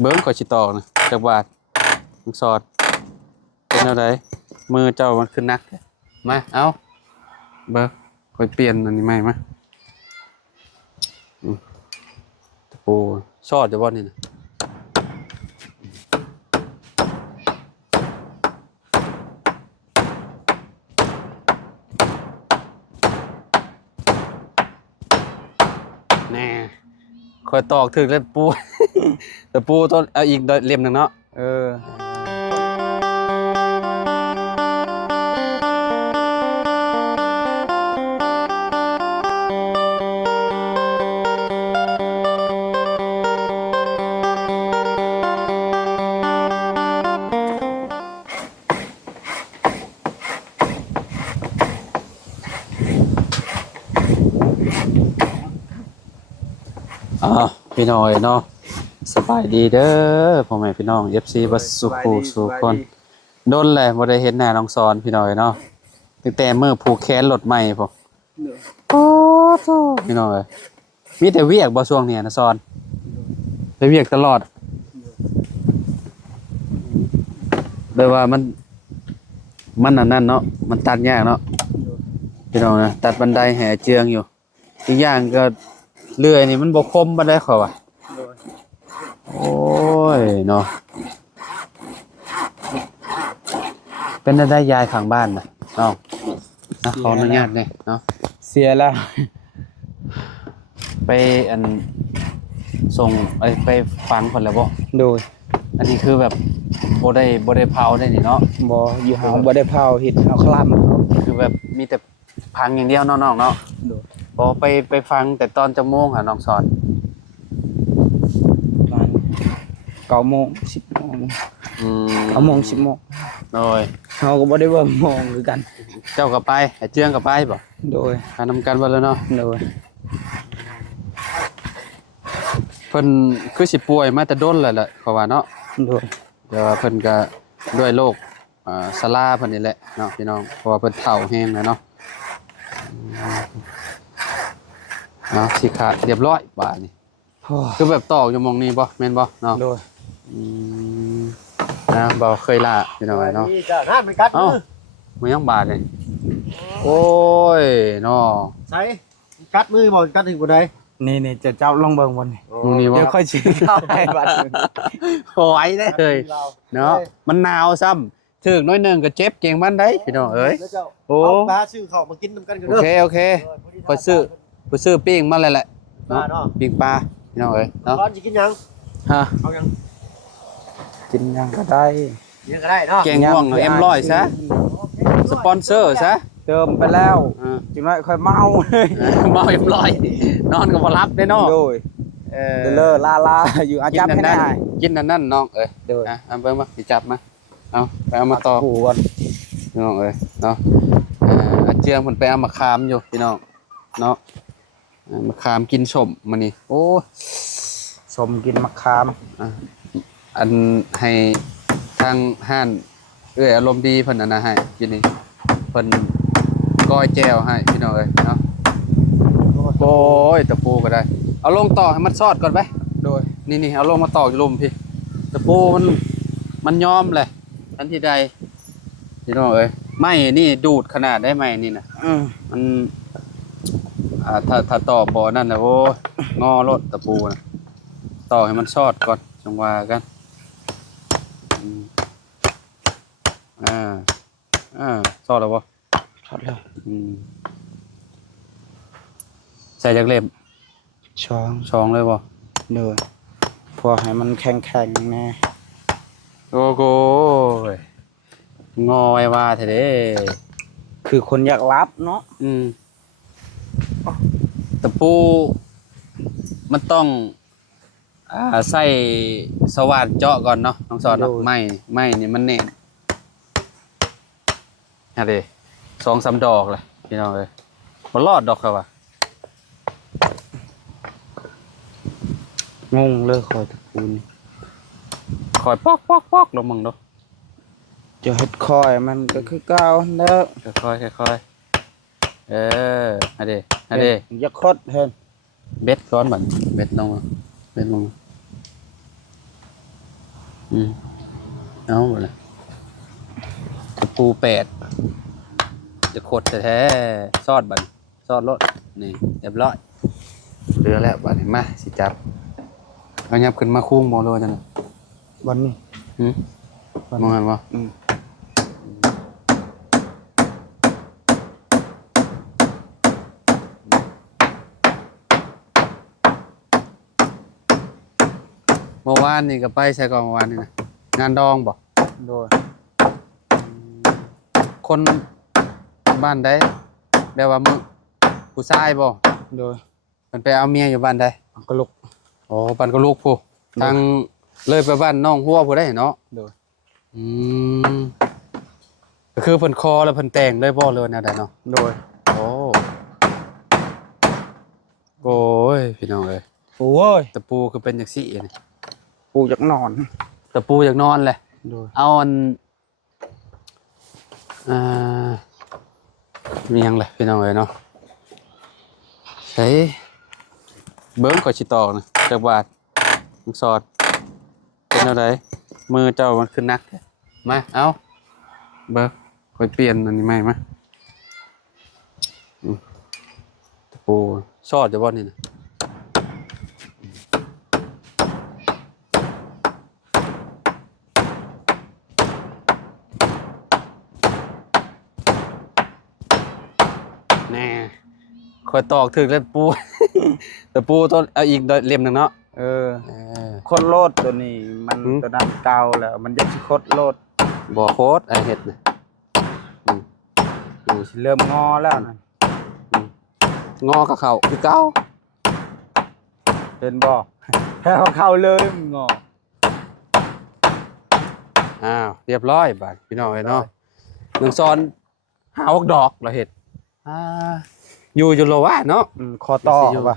เบิ้งข่อยสิตอกนะจักบาทมึงสอดเป็นอะไรมือเจ้ามันขึ้นนักมาเอาเบิ้งข่อยเปลี่ยนอันนี้ใหม่มาตะปูสอดจะบ่นี่นะแน่ข่อยตอกถึงแล้วปู แต่ปูต้นเอาอีกเล่มหนึ่งเนาะพี่น้อยเนาะสบายดีเด้อพ่อแม่พี่น้อง FC บัสสุขสู่คนโดนแหละบ่ได้เห็นหน้าน้องสอนพี่น้อยเนาะตั้งแต่มื้อผูกแขนรถใหม่พุ่นโอ้โธ่พี่น้อยมีแต่เวียกบ่ช่วงนี้นะสอนไปเวียกตลอดแบบว่ามันอันนั้นเนาะมันตัดยากเนาะพี่น้องนะตัดบันไดแห่เจืองอยู่อีกอย่างก็เลื่อยนี่มันบ่คมปานใดเขาว่าโอ้ยเนาะเป็นได้ยายข้างบ้านนะเนาะขออนุญาตเนี่ยเนาะเสียแล้วไปอันส่งไปฟังคนแล้วบ่โดยอันนี้คือแบบบ่ได้เผาได้นี่เนาะบ่อยู่เฮาบ่ได้เผาเฮ็ดเฮาคลำเขาคือแบบมีแต่พังอย่างเดียวน้องๆเนาะโดยบ่ไปฟังแต่ตอนจักโมงหาน้องสอน9 โมง 10 โมง9 โมง 10 โมงโดยเฮาก็บ่ได้เบิ่งมองคือกันเจ้าก็ไปไอ้เจืองก็ไปบ่โดยนำกันบ่แล้วเนาะโดยเพิ่นคือสิป่วยมาแต่ดนแล้วแหละเพราะว่าเนาะโดยแต่ว่าเพิ่นก็ด้วยโรคซาร่าเพิ่นนี่แหละเนาะพี่น้องเพราะว่าเพิ่นเฒ่าแฮงแล้วเนาะสิขาดเรียบร้อยบาดนี้คือแบบตอกอยู่มองนี้บ่แม่นบ่เนาะโดยนะบ่เคยละพี่น้องเนาะนี่จ้ะน้ามันกัดมือมันยังบาดนี่โอ้ยเนาะใส่กัดมือบ่กัดถึงบ่ได้นี่จะเจ้าลองเบิ่งบ่นี่นี่บ่เดี๋ยวค่อยสิเข้าให้บัดโอ้ยได้เลยเนาะมันหนาวซ้ำถึงน้อยนึงก็เจ็บเก่งมันได้พี่น้องเอ้ยโอ้ปลาซื้อข้าวมากินนำกันกันเด้อโอเคไปซื้อปิ้งมาเลยแหละเนาะปิ้งปลาพี่น้องเอ้ยเนาะร้อนสิกินยังฮะเอายังกินยังก็ได้ยังก็ได้เนาะแกงง่วงM100ซะสปอนเซอร์ซะเติมไปแล้วจังได๋ค่อยเมาเมาM100นอนก็บ่รับได้เนาะโดยเลอลาอยู่อาจับให้ได้กินนั่นน้องเอ้ยโดยเอาเบิ่งมาสิจับมาเอาไปเอามาต่อก่อนน้องเอ้ยเนาะอาเจียงเพิ่นไปเอามะขามอยู่พี่น้องเนาะมะขามกินส้มมื้อนี้โอ้สมกินมะขามอันให้ทางห้านอารมณ์ดีเพิ่นอันน่ะให้กินนี่เพิ่นก้อยแจ่วให้พี่น้องเอ้ยเนาะโอ้ยตะปูก็ได้เอาลงต่อให้มันซอดก่อนไปโดยนี่เอาลงมาตอกอยู่ลุมพี่ตะปูมันยอมเลยทันทีใดพี่น้องเอ้ยไม้นี่ดูดขนาดได้ไหมนี่นะมันถ้าตอกบ่อนั่นนะโอ้งอรถตะปูนะตอกให้มันซอดก่อนจังว่ากันซอดแล้วบ่ซอดแล้วใส่จักเล่มช่องเลยบ่เด้อพอให้มันแข็งๆแน่โอ้โหงอไว้ว่าแท้เด้คือคนอยากรับเนาะตะปูมันต้องใส่สว่านเจาะก่อนเนาะน้องสอนเนาะไม่นี่มันแน่นอะเด้2-3 ดอกเลยพี่น้องเอ้ยบ่รอดดอกครับว่างงเลยคอยตะปูนี่คอยปอกลงมึงเนาะจะเฮ็ดคอยมันก็คือเก่าเด้อค่อยอะเด้อย่าคดเห็นเบ็ดก้อนบัดเบ็ดลง เอาหมดเลยตะปู8จะขดแท้ๆซอดบัดซอดรถนี่เรียบร้อยเหลือแล้วบัดนี้มาสิจับเอายับขึ้นมาคุ้งบ่เลยจัง วันนี้ มองเห็นบ่เมื่อวานนี่ก็ไปใช่ก่อนเมื่อวานนี่นะงานดองบ่ โดย คนบ้านใดแบบว่ามึงผู้ชายบ่ โดย มันไปเอาเมียอยู่บ้านใด กระลุก โอ้บ้านก็ลูกผู้ทางเลยไปบ้านน้องหัวผู้ได้เนาะ โดย อืมก็คือเพิ่นคอแล้วเพิ่นแต่งเลยบ่เลยแนวใดเนาะ โดย โอ้โอ้ยพี่น้องเอ้ย โอ้ย ตะปูคือเป็นจังซี่นี่ ปูจากนอน ตะปูอยากนอนแหละ โดย เอาอันมีหยังแหละพี่น้องเอ้ยเนาะใช้เบิ้งก่อนสิตอกนะจักบาทมึงสอดเป็นอะไรมือเจ้ามันขึ้นนักมาเอาเบิ้งค่อยเปลี่ยนอันนี้ใหม่มาตะปูสอดจะบ่นี่นะแน่คอยตอกถึงแล้วปู แต่ปูต้นเอาอีกเล่มหนึ่งเนาะ โคตรโลดตัวนี้มันตัวนั้นเก่าแล้วมันจะสิโคตรโลด บ่อโคตรไอเห็ดนะ สิเริ่มงอแล้วนะ งอกับเขาคือเก้า เป็นบ่แพ้เข้าเลยมันงอ อ้าวเรียบร้อยบาดพี่น้องเนาะหนึ่งซ้อน6 ดอกเราเห็ดอยู่โลว่าเนาะ คอต่อป่ะ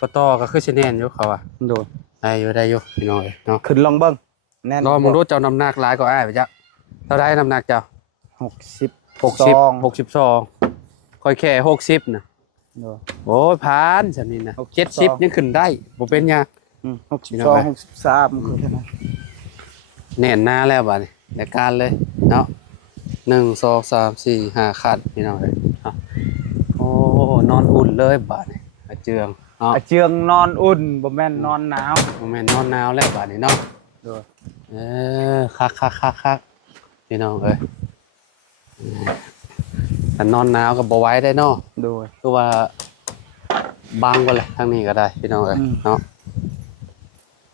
ก็ต่อก็คือสิแน่นอยู่เขาอ่ะ โดย ได้อยู่พี่น้องเนาะ ขึ้นลองเบิ้งแน่น รอมึงรู้เจ้าน้ำหนักหลายก็อ้ายไปจ้ะเท่าไรน้ำหนักเจ้า 62ค่อยแค่60นะ โดย โอ้ยผ่านฉันนี่นะ70ยังขึ้นได้บ่เป็นหยัง 62 63คือเท่านั้น แน่นหน้าแล้วบาดนี้ในการเลยเนาะ1 2 3 4 5ขัดพี่น้องเลยโอ้นอนอุ่นเลยบาดนี้อาเจืองเนาะ เจืองนอนอุ่นบ่แม่นนอนหนาว โมเมนต์นอนหนาวแล้วบาดนี้เนาะ โดย คักพี่น้องเอ้ยแต่นอนหนาวก็บ่ไหว้ได้เนาะ โดย คือว่าบางกว่าเลยทางนี้ก็ได้พี่น้องเอ้ยเนาะ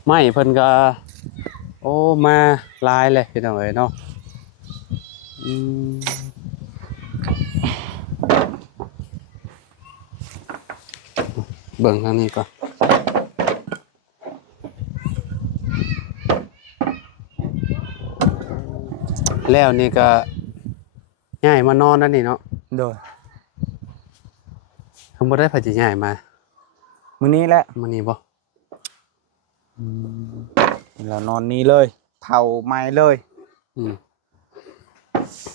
ไม่เพิ่นก็โอ้มาลายเลยพี่น้องเอ้ยเนาะเบิ่งทางนี้ก่อนแล้วนี่ก็ง่ายมานอนนั่นนี่เนาะ โดย ทั้งบ่ได้พาสิง่ายมา มื้อนี้แหละ มื้อนี้บ่ เรานอนนี้เลยเผาไม้เลย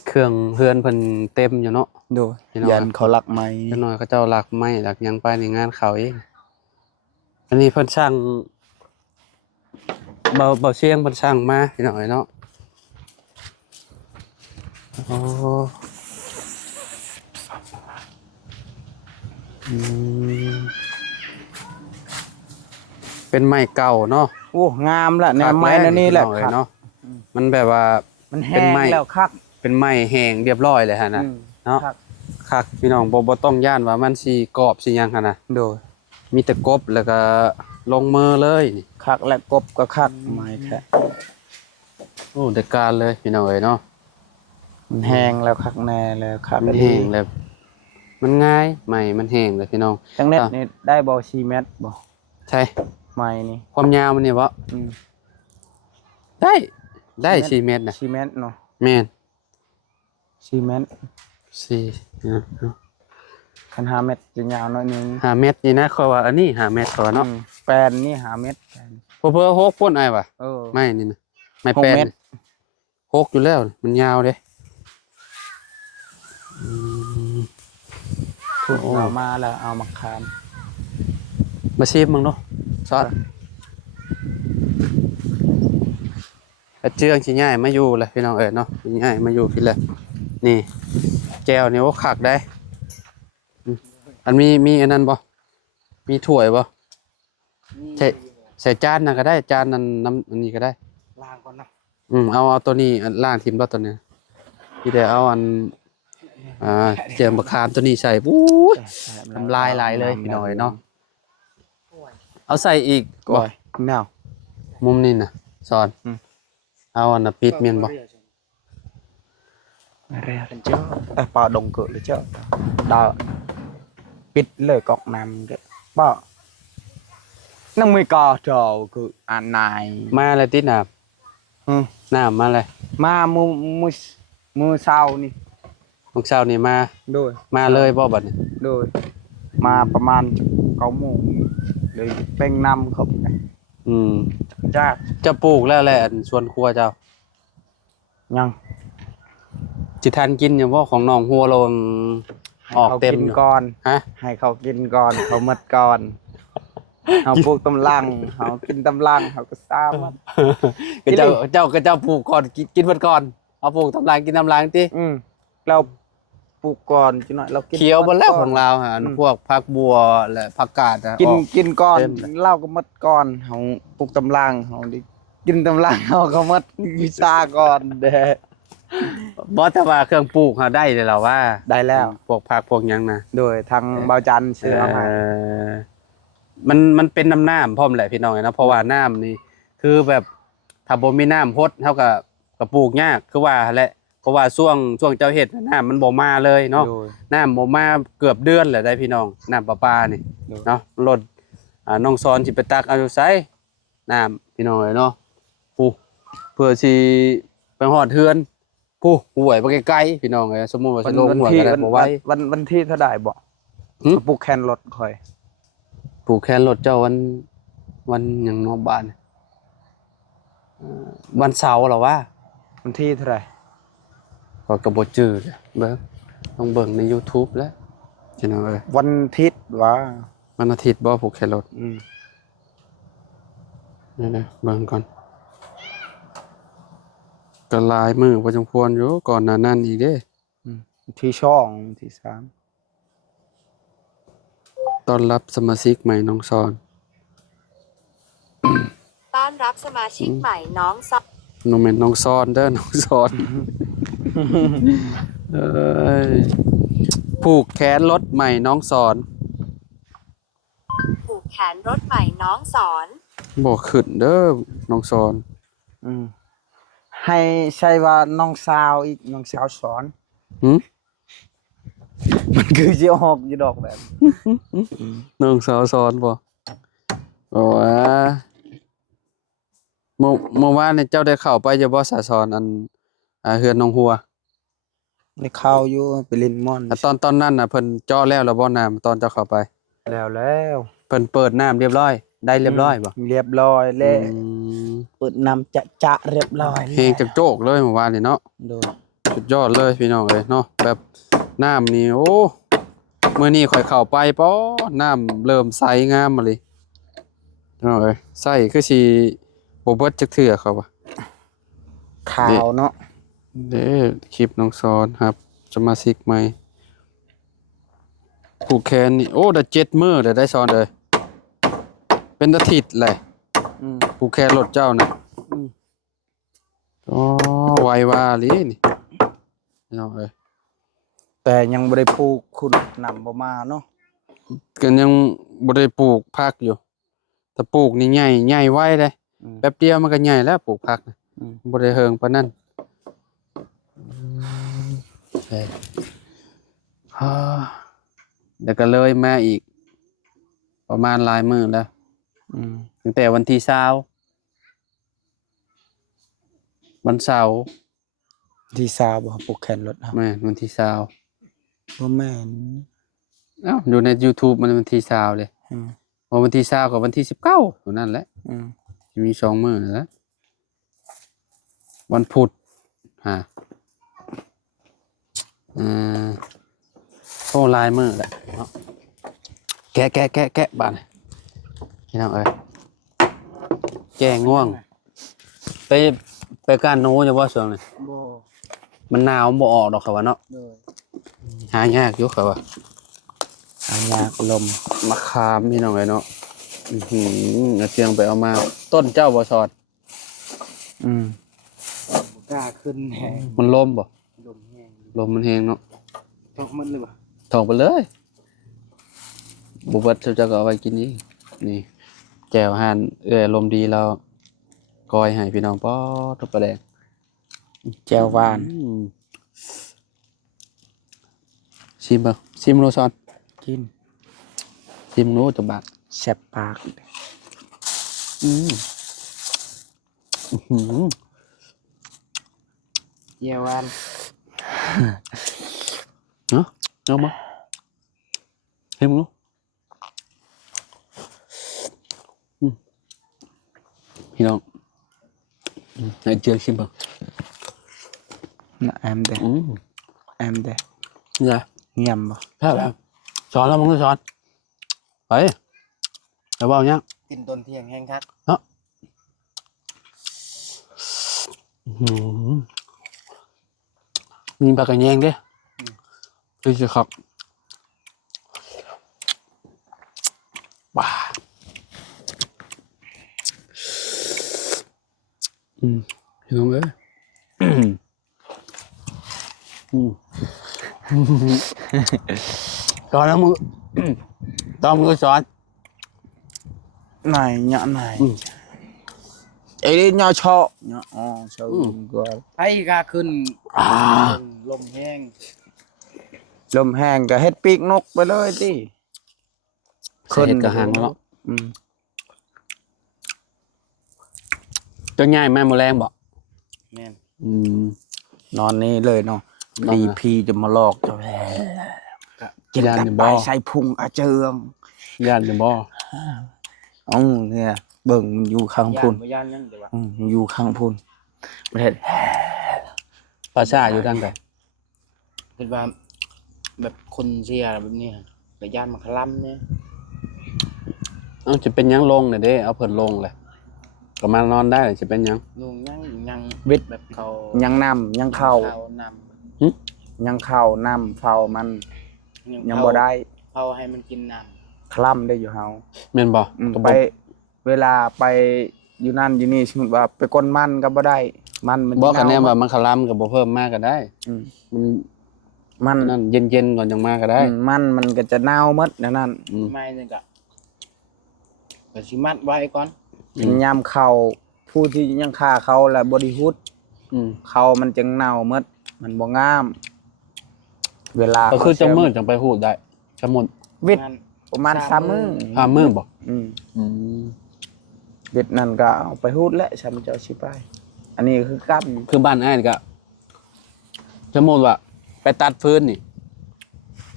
เครื่องเฮือนเพิ่นเต็มอยู่เนาะ โดย พี่น้อง ยันเขาลักไม้ จักหน่อยเขาเจ้าหลักไม้หลักหยังไปในงานเขาเองอันนี้เพิ่นสร้างเบาเสียงเพิ่นสร้างมาพี่น้องเอ้ยเนาะโอ้เป็นไม้เก่าเนาะ โอ้งามละแนวไม้นั่นนี่แหละ เนาะมันแบบว่า มันแห้งแล้วคัก เป็นไม้แห้งเรียบร้อยเลยฮะนะเนาะคักพี่น้องบ่ต้องย่านว่ามันสิกรอบสิหยังหั่นน่ะ โดย มีแต่กบแล้วก็ลงมือเลยนี่ คักและกบก็คักไม้แท้ โอ้เด็ดการเลยพี่น้องเอ้ยเนาะ มันแห้งแล้วคักแน่แล้วคัก มันแห้งแล้วมันง่ายใหม่มันแห้งเลยพี่น้อง จังเน็ตนี่ได้บ่4เมตรบ่ ใช่ ไม้นี่ ความยาวมันนี่บ่ได้4 เมตรนะ 4เมตรเนาะ แม่น 4เมตร 4 คัน5เมตรจะยาวหน่อยนึง 5 เมตรนี่นะเขาว่าอันนี้5 เมตรเขาว่าเนาะ แปนนี่5เมตร เพิ่น6พ่นอ้ายว่ะ เออ ไม่นี่นะไม่ 6 แปลน เมตร 6อยู่แล้วมันยาวเด้ เอามาแล้วเอามาคาม มาชิมมึงเนาะซอสไป ระเจืองสิย้ายมาอยู่แหละพี่น้องเอ้ยเนาะสิย้ายมาอยู่พี่แหละนี่แก้วนี่โอ้คักได้อันมีอันนั้นบ่มีถ้วยบ่ใส่จานน่ะก็ได้จานนั้นน้ำอันนี้ก็ได้ ล้างก่อนนะ เอาตัวนี้อันล่างทิมแล้วตัวนี้พี่ได้เอาอันเจียมบะคามตัวนี้ใส่ปุ้ยทำลายหลายเลยพี่น้อยเนาะเอาใส่อีก ก้อยแมว มุมนี้น่ะสอนเอาอันน่ะปิดเมียนบ่ อะไรกันเจ้าแต่ปลาดงเกิดเลยเจ้าดาวปิดเลยกอกน้ำเด้อป้านั่งมือกอเจ้าคืออันนาย มาเลยติดน้ำมาเลย มามือเศร้านี่ ลูกสาวนี่มา โดย มาเลยบ่บัดนี้ โดยมาประมาณ9 โมงเลยเป่งนำเขาไป จ้า จะปลูกแล้วแหละอันสวนครัวเจ้า ยัง สิทันกินอยู่บ่ของน้องหัวโลงออกเต็ม กิน อยู่ ก่อน ฮะ ให้เขากินก่อน เขาหมดก่อนเขาปลูกตำลังเขากินตำลังเขาก็ซ้ำมัน ก็เจ้าปลูกก่อนกินเพิ่นก่อนเอาปลูกทำลายกินทำลายติ เราปลูกก่อนจังหน่อยเรากิน เขียวหมดแล้ว ก่ ของเราฮะพวกผักบัวและผักกาดนะ กิน ออก กินก่อน เต็มเลย เหล้าก็หมดก่อนเขาปลูกตำลังเขาดิกินตำลังเขาก็หมดวิชาก่อนเด้ บ่ถ้าว่าเครื่องปลูกเฮาได้เลยเหรอว่า ได้แล้ว พวกผักพวกหยังนะ โดยทางเบาจันทร์ซื้อเอาให้ มันเป็นน้ำพร้อมแหละพี่น้องนะเพราะว่าน้ำนี่คือแบบถ้าบ่มีน้ำพดเท่ากับปลูกยากคือว่าแหละเพราะว่าช่วงเจ้าเฮ็ดน้ำมันบ่มาเลยเนาะ โดย น้ำบ่มาเกือบเดือนแหละได้พี่น้องน้ำประปานี่ โดย เนาะรถน้องซอนสิไปตักเอาอยู่ไสน้ำพี่น้องเอ้ยเนาะผู้เพื่อสิไปฮอดเฮือนผู้ห่วยไปไกลๆพี่น้องเอ้ยสมมุติว่าสิลงหัวยก็ได้บ่ไหว วันที่เท่าใดบ่ หึ ปลูกแคนรถค่อย ปลูกแค่รถเจ้าวันหยังเนอกบ้านวันเสาร์เหรอวะ วันที่เท่าไหร่ ก็กระบจืดต้องเบิ่งใน YouTube แล้วใช่ไหมเอ้ย วันอาทิตย์วะ วันอาทิตย์บ่ปลูกแค่รถ อืม นี่นะเบิ่งก่อนก็หลายมื้อพอสมควรอยู่ก่อนหน้านั้นอีกเด้ วันที่ช่องวันที่3 ต้อนรับสมาชิกใหม่น้องซอน ต้อนรับสมาชิกใหม่น้องซอน น้องแม่นน้องซอนเด้อน้องซอนเอ้ยผูกแขนรถใหม่น้องซอน ผูกแขนรถใหม่น้องสอน บ่ขึ้นเด้อน้องซอน ให้ใช่ว่าน้องสาวอีกน้องสาวสอน หึ มันคือสิออกอยู่ดอกแบบ น้องสาวซอนบ่โอ้เมื่อวานนี่เจ้าได้เข้าไปจะบ่สาซอนอันเฮือนน้องหัว ในข้าวอยู่ไปเลินม่อน ตอนนั้นน่ะเพิ่นเจาะแล้วบ่น้ำตอนเจ้าเข้าไป แล้ว เพิ่นเปิดน้ำเรียบร้อยได้เรียบร้อยบ่ เรียบร้อยแล้ว อืม เปิดน้ำจะเรียบร้อย เพลงจักโจกเลยเมื่อวานนี่เนาะ โดย สุดยอดเลยพี่น้องเอ้ยเนาะแบบน้ำนี่โอ้มื้อนี้ข่อยเข้าไปป้อน้ำเริ่มใสงามมาเลยเนาะเอ้ยใสคือสิบ่เบิดจักเทื่อเขาว่า ขาวเนาะ เด้คลิปน้องสอนครับสมาชิกใหม่ผูกแขนนี่โอ้ได้7มื้อได้สอนเลยเป็นอาทิตย์แหละผูกแขนรถเจ้านะอ๋อไวว่าลินี่น้องเอ้ย แต่ยังบ่ได้ปลูกคุณนำบ่มาเนาะ ก็ยังบ่ได้ปลูกผักอยู่ถ้าปลูกนี่ใหญ่ไวเลยแป๊บเดียวมันก็ใหญ่แล้วปลูกผักน่ะบ่ได้เฮิงปานนั้นใช่เดี๋ยวก็เลยมาอีกประมาณหลายมื้อแล้วตั้งแต่วันที่20วันเสาร์ ที่ซาบ่ปลูกแคนรถครับ แม่นวันที่20 บ่แม่น อ้าวอยู่ใน YouTube มันวันที่20เลยวันที่20กับวันที่19เท่านั้นแหละมี2มื้อนั่นแหละวันพุธโอ้ลายมือแหละเนาะแกะบ้านพี่น้องเอ้ยแก้ง่วงไป ไปก้านหนูจะว่าช่วงนี้ บ่ มันหนาวบ่ออกดอกเขาว่าเนาะ เลย หายากอยู่เขาว่า หายากลม มะขามพี่น้องเอ้ยเนาะเอาเชียงไปเอามาต้นเจ้าบ่สอด กล้าขึ้นแหง มันลมบ่ ลมแห้ง ลมมันแฮงเนาะ ตกมันเลยบ่ ถองไปเลยบุบัดเจ้าก็เอาไว้กินนี่นี่แจ่วห่านลมดีแล้วกอยให้พี่น้องป้อทุบปลาแดง แจ่วหวาน ชิมบ่ชิมโลซอน กิน ชิมโลจะบาด แซ่บปาก อืมอื้อหือ แจ่วหวาน เนาะเอามาชิมโลพี่น้องให้เจียวชิมบ่ น่ะแอมเด้ แอมเด้ นี่ไง เงียบบ่ ใช่แล้วช้อนแล้วมึงก็ช้อนไปเดี๋ยวเบาเนี้ย กินต้นเที่ยงแห้งคัก มีปลากระแยงด้วยดูสิครับว้าพี่น้องเอ้ยช้อนแล้วมึงต้องมึงก็ช้อน ไหนnhọ này ấy đi nhọ chọ nhọ sâuก็ให้กาขึ้นลมแห้งลมแห้งก็เฮ็ดปีกนกไปเลยติ ขึ้นกระหังแล้วตัวใหญ่แม่แมลงบอก แม่น นอนนี่เลยเนาะ พีจะมาลอกเจ้าแล้กินตัดไปใส่พุงอาเจือง ย่านจะบ่ เนี่ยเบิ่งมันอยู่ข้างพุ่น ย่านยังแต่ว่า อยู่ข้างพุ่นประเทศ ปลาชาอยู่ทางใด เป็นว่าแบบคนเสียแบบนี้แต่ย่านมันคลั่มเนี่ย เอาจะเป็นยังลงเนี่ยเด้เอาเพิ่นลงเลยก็มานอนได้จะเป็นยัง ลุงยัง วิทย์ แบบเขา ยังนำยังเข้า น ยังเข้านำเฝ้ามัน ำ ยังบ่ได้ เผาให้มันกินน้ คล่ำได้อยู่เฮา แม่นบ่ ไปเวลาไปอยู่นั่นอยู่นี่สมมติว่าไปก้นมันก็บ่ได้มันมัน บ่กันแน่ว่ามันคลำก็บ่เพิ่มมากก็ได้ มัน มัน นั่นเย็นๆก่อนจังมาก็ได้ มันก็จะเน่าหมดนั่น ำไม่นึงก็สิมัดไว้ก่อน ยามเข้าผู้ที่ยังฆ่าเขาและบริหุดเขามันจึงเน่าหมดมันบ่งาม เวลา ก็คือจังมืดจังไปหูดได้จังหมด วิทย์ประมาณ3 มื้อ มื้อบ่ วิทย์นั่นก็เอาไปหูดและฉันจะเอาสิไปอันนี้คือกั้น คือบ้านอ้ายนี่ก็สมมุติว่าไปตัดฟืนนี่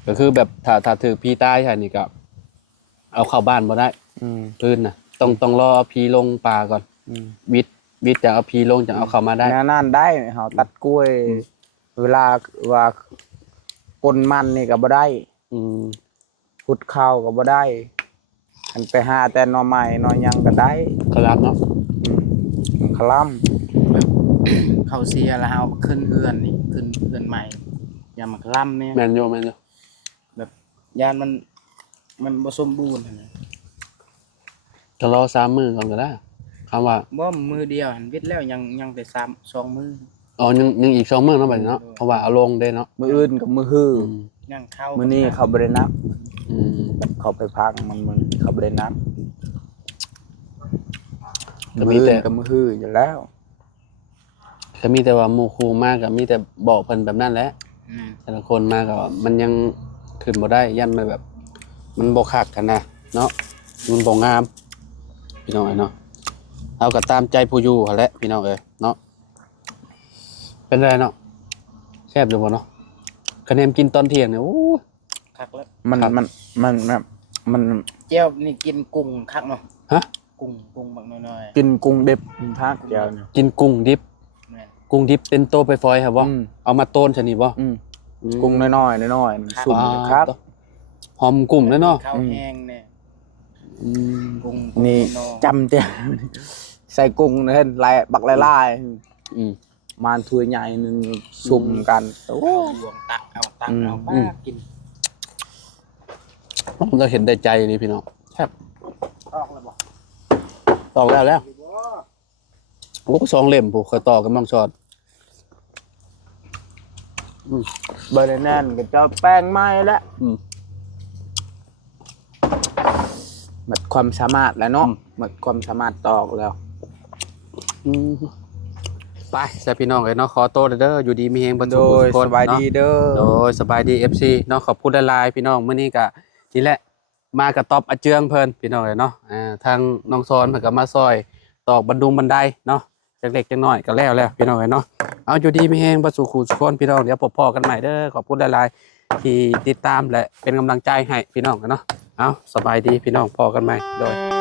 ก็คือแบบถ้าถือพีตายใช่นี่ก็เอาเข้าบ้านบ่ได้ฟืนน่ะต้องรอพีลงป่าก่อนวิทย์จะเอาพีลงจะเอาเข้ามาได้ นั่นได้เฮาตัดกล้วย เวลาว่าก้นมันนี่ก็บ่ได้ขุดข้าวก็บ่ได้อันไปหาแต่หน่อไม้หน่อหยังก็ได้ ครับเนาะ คลำ เขาเสียแล้วเฮาขึ้นเฮือนนี่ขึ้นเฮือนใหม่อย่ามาคลั่มเนี่ย แม่นอยู่ แบบย่านมันบ่สมบูรณ์นะ ก็รอ3 มื้อก่อนก็ได้คำว่า บ่มือเดียวหันวิทย์แล้วยังแต่2 มือ อ๋อยังอีก2 มื้อเนาะบัดนี้เนาะเพราะว่าเอาลงได้เนาะ มื้ออื่นกับมื้อฮื้อ ยังเข้า มื้อนี้เขาบ่ได้นับ อืม เขาไปพักมันเขาบ่ได้นับ ก็ มื้ มี อ แต่ อื่นกับมื้อฮื้ออยู่แล้ว ก็มีแต่ว่าหมู่ครูมากก็มีแต่บอกเพิ่นแบบนั้นแหละแต่ละคนมาก็มันยังขึ้นบ่ได้ยันมันแบบ มันบ่คักกันนะเนาะมันบ่งามพี่น้องเอ้ยเนาะเอาก็ตามใจผู้อยู่หั่นแหละพี่น้องเอ้ยเนาะเป็นไรเนาะแซ่บอยู่บ่เนาะคะแนนกินตอนเที่ยงเนี่ยโอ้ คักแล้ว มัน เจ้านี่กินกุ้งคักเนาะ ฮะ กุ้งบักน้อย กินกุ้งดิบพักเดียวนี่ กินกุ้งดิบ ๆแม่น กุ้งดิบเป็นโตไปฟอยครับบ่เอามาโต้นซะนี่บ่ กุ้งน้อยๆมันสุ่มครับ หอมกลุ่มแล้วเนาะ ข้าวแห้งเนี่ยกุ้ง นี่ น้อย จำเจ้าใส่กุ้งเห็นลายบักลาย อืม มาถ้วยใหญ่หนึงสุ่มกันโอ้ ดวงตักเอาตักเอาป้ากิน เราเห็นได้ใจเลยพี่น้องแซ่บ ออกแล้วบ่ ตอกแล้วโอ้สองเล่มผูกเคยต่อกันบ้างชอด เบอร์แน่นก็จะแป้งไหม้แล้ว อืม หมดความสามารถแล้วเนาะหมดความสามารถตอกแล้ว อืมไปใช่พี่น้องเลยเนาะขอโตเด้ออยู่ดีมีเฮงบรร โด ทุก ย ทุกคน สบายดี เนาะ เด้อ โดยสบายดี FC เนาะขอบคุณหลายๆพี่น้องมื้อนี้ก็นี่แหละมากับตอบอาเจืองเพิ่นพี่น้องเลยเนาะทางน้องซอนเพิ่นก็มาซอยตอกบันดุงบันไดเนาะเล็กๆน้อยๆก็แล้วพี่น้องเลยเนาะเอาอยู่ดีมีเฮงบ่สู่คู่ทุกคนพี่น้องเดี๋ยวพบพ่อกันใหม่เด้อขอบคุณหลายๆที่ติดตามและเป็นกำลังใจให้พี่น้องกันเนาะเอาสบายดีพี่น้องพอกันใหม่โดย